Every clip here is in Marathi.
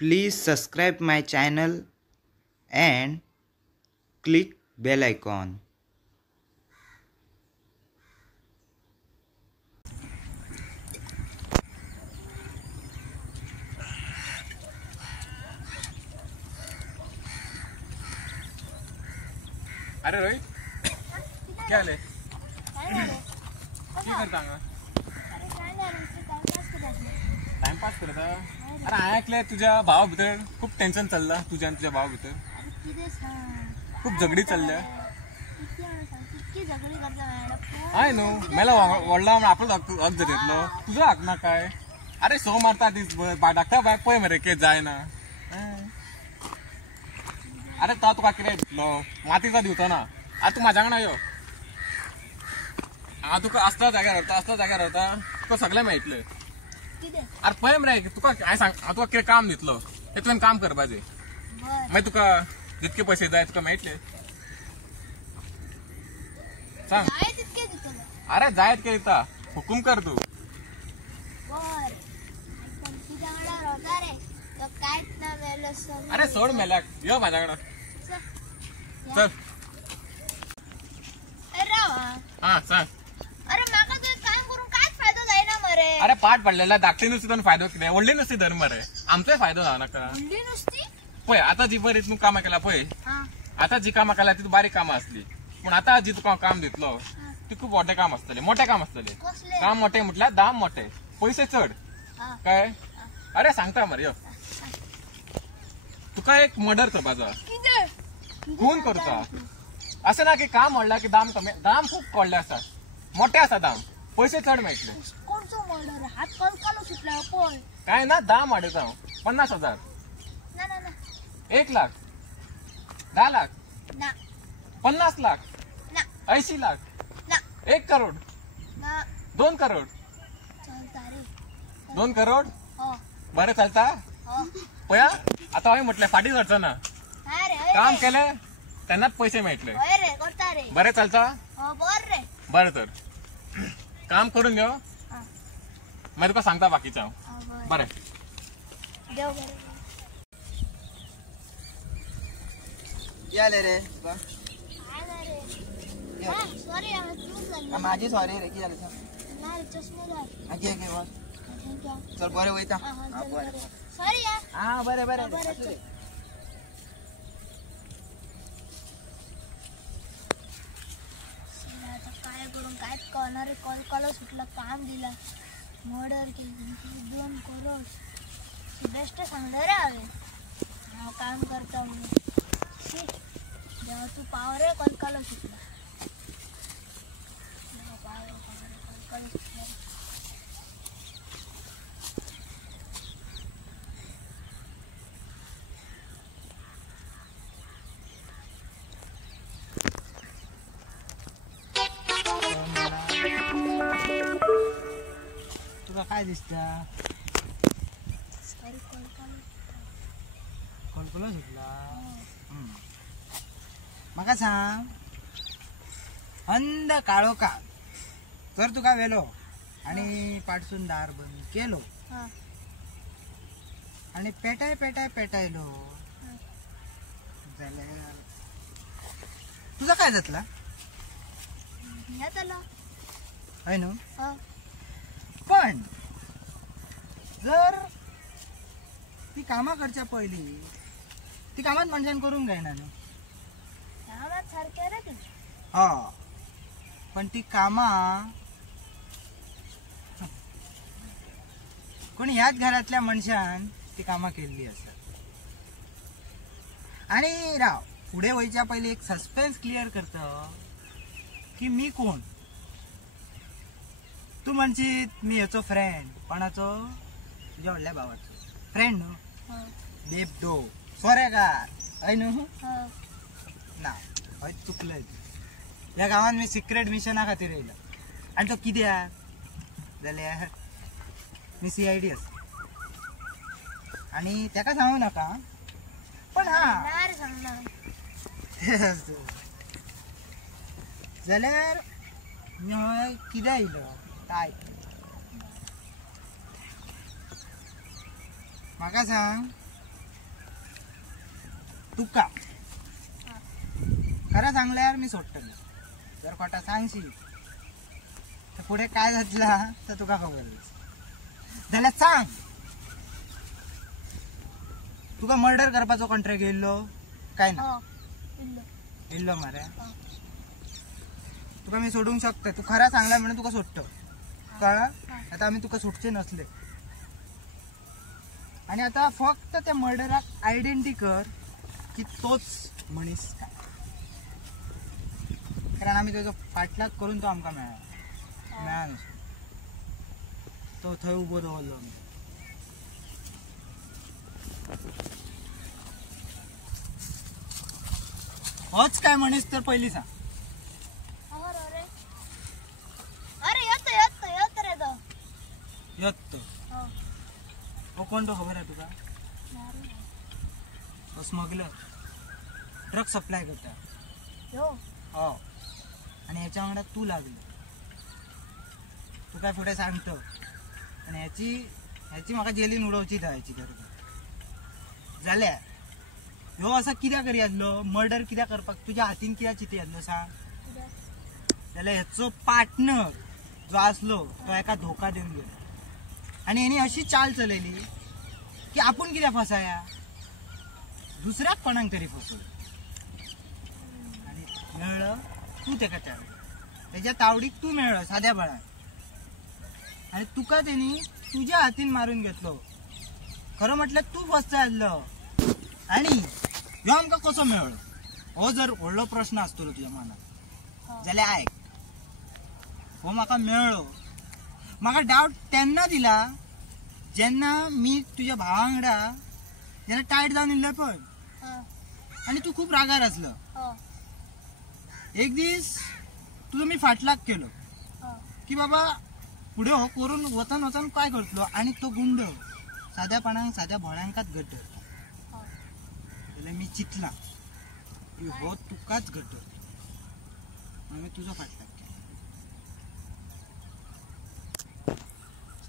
Please subscribe my channel and click bell icon. अरे रोहित क्या ले करता टाइमपास करता अरे ऐकलंय तुझ्या भावा भितर खूप टेन्शन चाललं तुझ्या आणि तुझ्या भावा भितर खूप झगडी चालल्या हाय नो मला वडला आपलं हक घेतलो तुझं हक ना काय अरे सो मारता धाकटा बाग पळय मरे के जाय ना अरे तुका कितें दितलो मातीचा दिवतो ना आता तू माझ्या वांगडा यो तुका असला जाग्यार रावता तुका सगळें मेळटलें अरे पळय मरे तुका हांवें सांग तुका कितें काम दितलो तें तुवें काम करपाचें मागीर तुका जितके पैसे जाय तुका मेळटले सांग अरे जाय तितके दिता हुकूम कर तू अरे सोड मेल्याक यो माझ्या वांगडा चल हा सांग अरे पाठ पडलेला धाकटी नुसती दोन फायदो कितें व्हडली नुसती धर मरे आमचोय फायदो जावना का पळय आता जी बरी तू कामां केला पळय आता जी कामां केला ती बारीक कामां असली पण आता जी तुका काम दितलो ती खूप व्हडलें काम आसतलें मोठें काम आसतलें काम मोठें म्हटल्यार दाम मोठे पैसे चड काय अरे सांगता मरे यो तुका एक मर्डर करपाचो खून करता असं ना की काम म्हणला की दाम कमी दाम खूप व्हडले आसता मोठे आसा दाम पैसे चड मेळटले काय ना दाम वाडयता हांव 50,000 1 लाख 10 लाख 50 लाख 80 लाख 1 करोड 2 करोड 2 करोड बरं चलता पया आता हांवें म्हटलें फाटी धरचो ना काम केलें तेन्नाच पैसे मेळटले बरें चलता बरें तर काम करून घेव मागीर तुका सांगता बाकीचें हांव बरें जालें रे तुका माझी सॉरी रे कितें जालें घे घे चल बरें वयता बरें बरें काय कळणार कॉल सुटला काम दिला मर्डर केली 2 करोड बेस्ट सांगलं रे हांवें हांव काम करता म्हणून जेव्हा तू पाव रे कॉल सुटला तुका काय दिसता कळकळो सुटला म्हाका सांग अंध काळो का जर तुका वेलो आणि पाडसून दार बंद केलो आणि पेटायलो जाल्यार तुझा काय जातला हय न्हू पण जर ती कामां करच्या पयली ती कामात मनशान करूंक जायना न्हू सारखे रे पण ती कामां कोणी ह्याच घरातल्या मनशान ती कामां केल्ली आसा आणि राव पुढे वयच्या पयली एक सस्पेन्स क्लियर करता की मी कोण तू म्हणशीत मी याचो फ्रेंड कोणाचो तुझ्या व्हडल्या भावाचो फ्रेंड न्हू बेबडो सोरेकार हय न्हू ना हय चुकलंय ह्या गावात मी सिक्रेट मिशना खातीर येयला आनी तो कित्याक जाल्यार मी CID आसा आणि त्याका सांगू नका पण जाल्यार किती येईल काय म्हाका सांग तुका खरं सांगल्यार मी सोडटलो जर खोटा सांगशील तर पुढे काय जातला तर तुका खबर जाल्यार सांग तुका मर्डर करपाचो कॉन्ट्रॅक्ट येयल्लो काय ना येयल्लो मरे तुका मी सोडूंक शकता तू खरा सांगला म्हणून तुका सोडतो कळ्ळें आता आम्ही तुका सोडचे नसले आणि आता फक्त त्या मर्डराक आयडेंटिटी कर की तोच मनीस काय कारण आम्ही त्याचो फाटलाग करून तो आमकां मेळ्ळा नसतो तो थंय उबो दवरलो होच काय मनीस तर पहिली सांग येतो हो कोण तो खबर आहे तुका हो स्मगलर ड्रग सप्लाय करता हो आणि ह्याच्या वांगडा तू लागलो तू काय पुढे सांगतो आणि ह्याची म्हाका जेलीन उडोवची जायची गरज जाल्यार ह्यो असं कित्याक करी आसलो मर्डर कित्याक करपाक तुज्या हातीन कित्याक चिती आसलो सांग जाल्यार ह्याचो पार्टनर जो आसलो तो एका धोका देऊन गेलो आणि हेणी अशी चाल चलयली की आपण कित्याक फसाया दुसऱ्याक कोणाक तरी फसवलं आणि मेळ्ळं तू तेका त्याच्या तावडीक तू मेळ्ळो साध्या बळान आणि तुका तेणी तुझ्या हातीन मारून घेतलो खरं म्हटल्यार तू फसता आसलो आणि ह्यो आमकां कसो मेळ्ळो हो जर व्हडलो प्रश्न आसतलो तुज्या मनात जाल्यार आयक हो म्हाका मेळ्ळो म्हाका डावट तेन्ना दिला जेन्ना मी तुझ्या भावा वांगडा जेन्ना टायट जावन येयल्लो पळय आणि तू खूप रागार आसलो एक दीस तुजो मी फाटलाग केलो की बाबा पुढे हो करून वचन वचन काय करतलो आणि तो गुंड साध्यापणाक साध्या भोळ्यांकाच घट धरता जाल्यार मी चिंतला की हो तुकाच घट धरता हांवें तुजो फाटलाग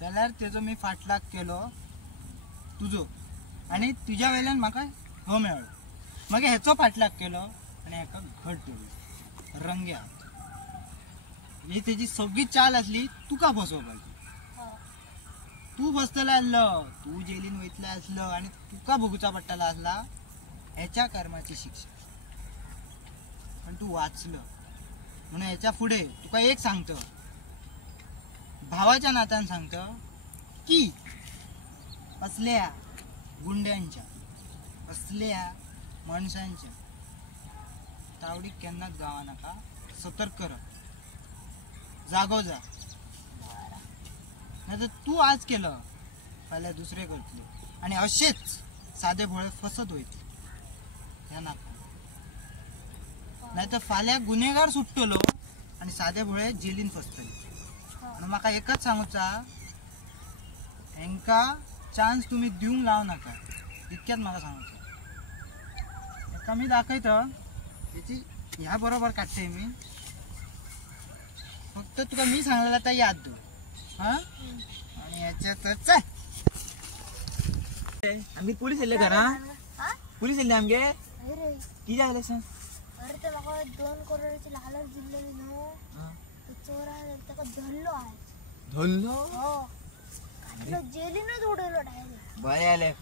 जाल्यार तेजो मी फाटलाग केलो तुजो आणि तुज्या वयल्यान म्हाका हो मेळ्ळो मागीर हेचो फाटलाग केलो आणि हेका घट धरलो रंग्या ही तेजी सगळी चाल आसली तुका फसोवपाची तू फसतलो आसलो तू जेलीन वयतलो आसलो आणि तुका भोगूचा पडटलो आसला हेच्या कर्माची शिक्षा पण तू वाचलो म्हणून हेच्या फुडें तुका एक सांगतो भावाच्या नात्यान सांगतो की असल्या गुंड्यांच्या असल्या माणसांच्या तावडीक केन्नाच जावा नाका सतर्क रह जागो जा नाही तर तू आज केलं फाल्यां दुसरे करतले आणि असेच साधे भोळे फसत वयतले ह्या नाका नाही तर फाल्यां गुन्हेगार सुट्टलो आणि साधे भोळे जेलीन फसतले आणि म्हाका एकच सांगूचा हेंका चान्स तुम्ही दिवंक लाव नाका इतक्यात म्हाका सांगूचा एका मी दाखयतो त्याची ह्या बरोबर काडटे मी फक्त तुका मी सांगलेला तर याद दवर हा आणि याच्यात चल आमगे पोलीस येयले घरा पोलीस येयले आमगे कितें जालें सांग अरे ते म्हाका 2 करोडाची लालच दिल्ली न्हू चोरा ताका धरलो आज धरलो हो काढलो जेलीनच उडवलो डायरेक्ट बरें जालें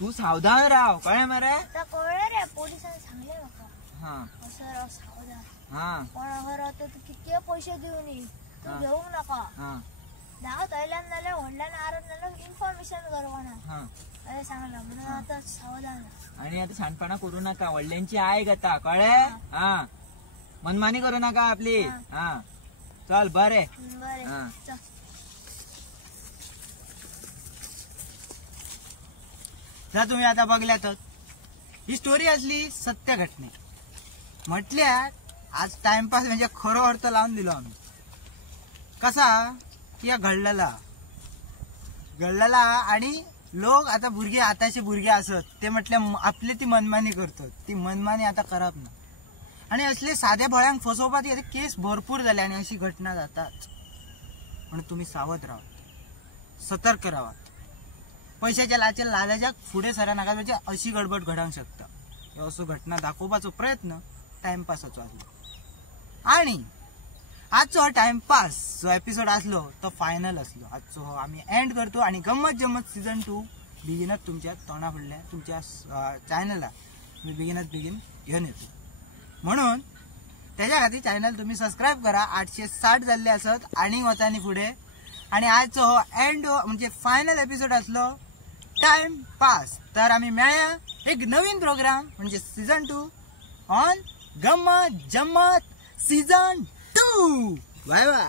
तू सावधान राव कळ्ळें मरे आता कळ्ळें रे पोलिसांनी सांगले म्हाका हा असं राव सावधान हा पण अगर आता तू किती पैसे घेऊन ये तू घेऊंक नाका हा धावत आयल्यान जाल्यार व्हडल्यान आरत जाल्यार इन्फॉर्मेशन करवाना हा अरे सांगला म्हणून आता सावधान आणि आता शानपणा करू नका व्हडल्यांची आय घेता कळ्ळें हा मनमानी करू नका आपली हा चल बरे बरे चल जा तुम्ही आता बघल्यातच ही स्टोरी असली सत्य घटने म्हटल्यार आज टाइमपास म्हणजे खरो अर्थ लावून दिलो आम्ही कसा की या घडलेला आणि लोक आता भुरगे आताचे भुरगे असत ते म्हटल्या आपले ती मनमानी करतात ती मनमानी आता करप ना आणि असले साध्या भळ्यांक फसवपात केस भरपूर झाले आणि अशी घटना जातात. पण तुम्ही सावध राहा, सतर्क राहा. पैशाच्या लालच्याक पुढे सरा नाका म्हणजे अशी गडबड घडांक शकता. असो घटना दाखवपाचो प्रयत्न टाइमपासाचो असलो. आणि आजचो हो टाइमपास जो एपिसोड असलो तो फायनल असलो. आजचो हो आम्ही एंड करतो आणि गंमत जम्मत सीझन 2 बेगीनच तुमच्या तोंडा फुडल्या तुमच्या चॅनलला मी बेगीनच घेऊन येतो. म्हणून त्याच्या खातीर चॅनल तुम्ही सबस्क्राईब करा. 860 झाले असत आणि वचानी पुढे. आणि आजचो हो एंड म्हणजे फायनल एपिसोड असलो टाइम पास. तर आम्ही मेळ्या एक नवीन प्रोग्राम म्हणजे सीझन 2 ऑन गंमत जम्मत सीझन 2. Bye bye.